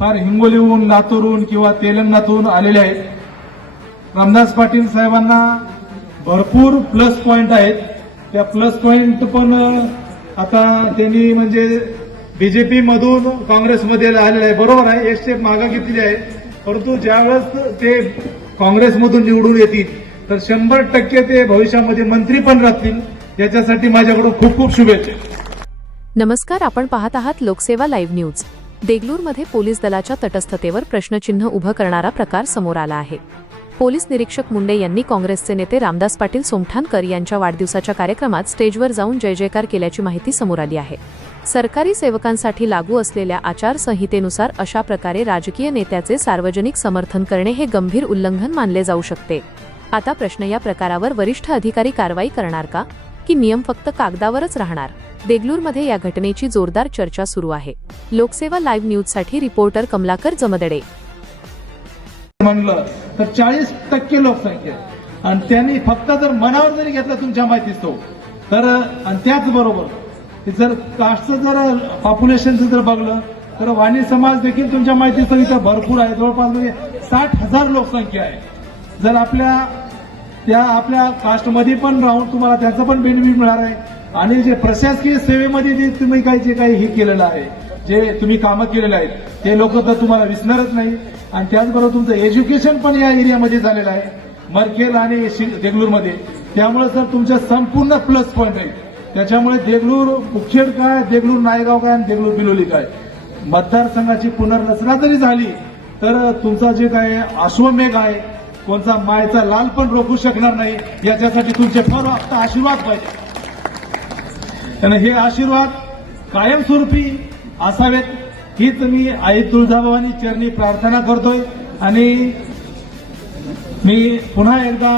फार हिंगोलीहून, लातूरहून किंवा तेलंगणातून आलेले आहेत. रामदास पाटील साहेबांना भरपूर प्लस पॉइंट आहेत. त्या प्लस पॉइंट पण आता त्यांनी म्हणजे बीजेपी मधून काँग्रेसमध्ये आलेले आहे. बरोबर आहे, एक स्टेप मागे घेतलेली आहे. परंतु ज्यावेळेस ते काँग्रेसमधून निवडून येतील तर 100% ते भविष्यामध्ये मंत्री पण राहतील. याच्यासाठी माझ्याकडून खूप खूप शुभेच्छा. नमस्कार, आपण पाहत आहात लोकसेवा लाईव्ह न्यूज. देगलूरमध्ये पोलीस दलाच्या तटस्थतेवर प्रश्नचिन्ह उभं करणारा प्रकार समोर आला आहे. पोलीस निरीक्षक मुंडे यांनी काँग्रेसचे नेते रामदास पाटील सोमठाणकर यांच्या वाढदिवसाच्या कार्यक्रमात स्टेजवर जाऊन जय जयकार केल्याची माहिती समोर आली आहे. सरकारी सेवकांसाठी लागू असलेल्या आचारसंहितेनुसार अशा प्रकारे राजकीय नेत्याचे सार्वजनिक समर्थन करणे हे गंभीर उल्लंघन मानले जाऊ शकते. आता प्रश्न, या प्रकारावर वरिष्ठ अधिकारी कारवाई करणार का, की नियम फक्त कागदावरच राहणार? देगलूरमध्ये या घटनेची जोरदार चर्चा सुरू आहे. लोकसेवा लाईव्ह न्यूजसाठी रिपोर्टर कमलाकर जमदडे. म्हणलं तर 40% लोकसंख्या आणि त्यांनी फक्त जर मनावर जरी घेतलं तुमच्या माहितीचं तर, आणि त्याचबरोबर जर कास्टचं जर पॉप्युलेशनचं जर बघलं तर वाणी समाज देखील तुमच्या माहितीचं इथं भरपूर आहे. जवळपास 60,000 लोकसंख्या आहे. जर आपल्या कास्टमध्ये पण राहून तुम्हाला त्याचं पण बेनिफिट मिळणार आहे. आणि जे प्रशासकीय सेवेमध्ये जे तुम्ही जे काही हे केलेलं आहे, जे तुम्ही कामं केलेलं आहेत, ते लोक तर तुम्हाला विसरणारच नाही. आणि त्याचबरोबर तुमचं एज्युकेशन पण या एरियामध्ये झालेलं आहे, मरकेल आणि देगलूरमध्ये. त्यामुळे सर तुमच्या संपूर्ण प्लस पॉईंट आहे. त्याच्यामुळे देगलूर मुखेड काय, देगलूर नायगाव काय आणि देगलूर बिलोली काय, मतदारसंघाची पुनर्रचना जरी झाली तर तुमचा जे काय अश्वमेघ आहे, कोणता मायचा लाल पण रोखू शकणार नाही. याच्यासाठी तुमचे फक्त आशीर्वाद पाहिजे. आणि हे आशीर्वाद कायमस्वरूपी असावेत हीच मी आई तुळजाभवानी चरणी प्रार्थना करतोय. आणि मी पुन्हा एकदा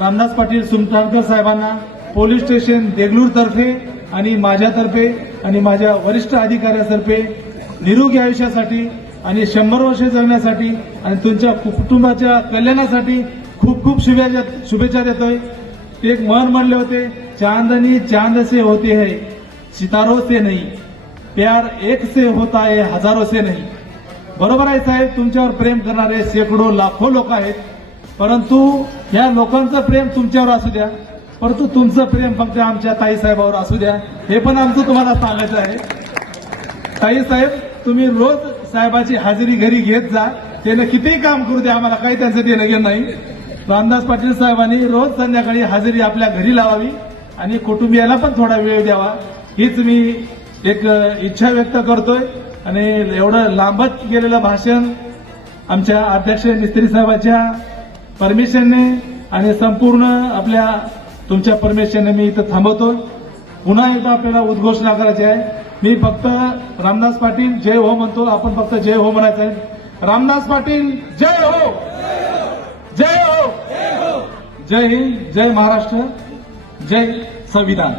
रामदास पाटील सोमठाणकर साहेबांना पोलीस स्टेशन देगलूर तर्फे आणि माझ्यातर्फे आणि माझ्या वरिष्ठ अधिकाऱ्यातर्फे निरोगी आयुष्यासाठी आणि 100 वर्ष जगण्यासाठी आणि तुमच्या कुटुंबाच्या कल्याणासाठी खूप खूप शुभेच्छा देतोय. ते एक मन म्हणले होते, चांदनी चांद से होते है, सितारों से नहीं, प्यार एक से होता है, हजारों से नहीं. बरोबर आहे साहेब, तुमच्यावर प्रेम करणारे शेकडो लाखो लोक आहेत. परंतु या लोकांचं प्रेम तुमच्यावर असू द्या, परंतु तुमचं प्रेम फक्त आमच्या ताईसाहेबावर असू द्या. हे पण आमचं तुम्हाला सांगायचं आहे. ताईसाहेब, तुम्ही रोज साहेबाची हाजेरी घरी घेत जा. त्यानं कितीही काम करू द्या, आम्हाला काही त्यांचं देणं घेणं नाही. रामदास पाटील साहेबांनी रोज संध्याकाळी हाजेरी आपल्या घरी लावावी आणि कुटुंबियाला पण थोडा वेळ द्यावा, हीच मी एक इच्छा व्यक्त करतोय. आणि एवढं लांबत गेलेलं भाषण आमच्या अध्यक्ष मिस्त्री साहेबांच्या परमिशनने आणि संपूर्ण आपल्या तुमच्या परमिशनने मी इथं थांबवतो. पुन्हा एकदा आपल्याला उद्घोषणा करायची आहे. मी फक्त रामदास पाटील जय हो म्हणतो. आपण फक्त जय हो म्हणायचं आहे. रामदास पाटील जय हो, जय हो, जय हिंद, जय महाराष्ट्र, जय संविधान.